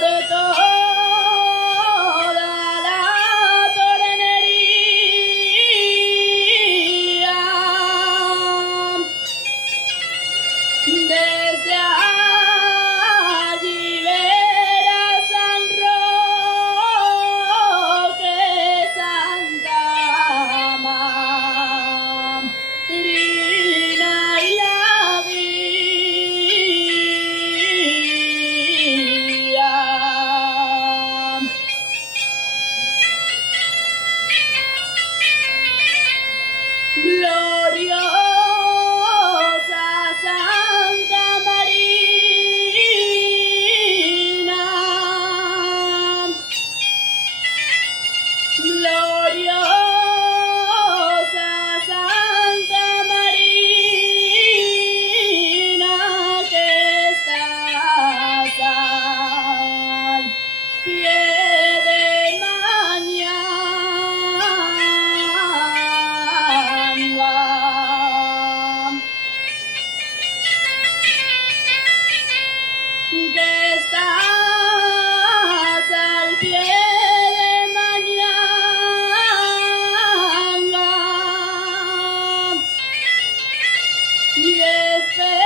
toda la tornería. Desde allí verás San Roque, Santa Marina y la vía. Gloriosa Santa Marina, gloriosa Santa Marina, que estás al pie de Mañanga, que estás al pie de Mañanga y espera.